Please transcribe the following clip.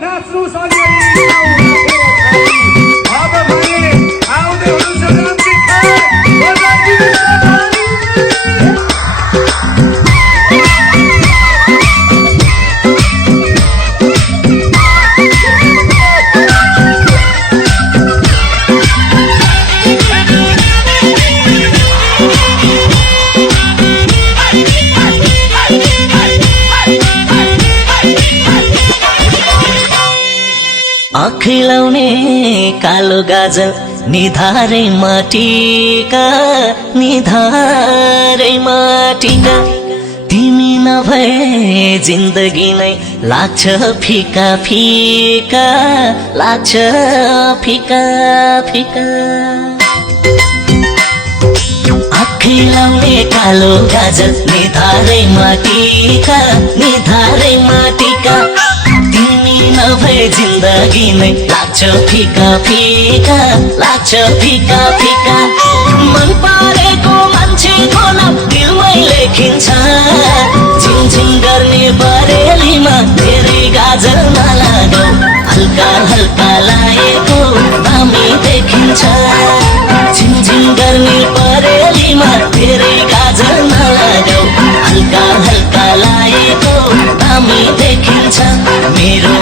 नाच्नु सजिलो अब भने आउँदै हुनुहुन्छ रामजी खान बजाइदिनुहोस् आँखिलाउने कालो गाजल निधारै माटीका तिमी नभए जिन्दगी नै लाग्छ फिका फिका आँखिलाउने कालो गाजल निधारै माटीका तिमी नभए जिन्दगी नै लाग्छ फिका मन परेको मान्छेको नाम दिलमै लेखिन्छ झिङझिङ गर्ने बरेलीमा धेरै गाजल नलागौ हल्का हल्का लागेको दामी देखिन्छ झिङझिङ गर्ने बरेलीमा धेरै गाजल नलागौ हल्का हल्का लागेको दामी देखिन्छ मेरो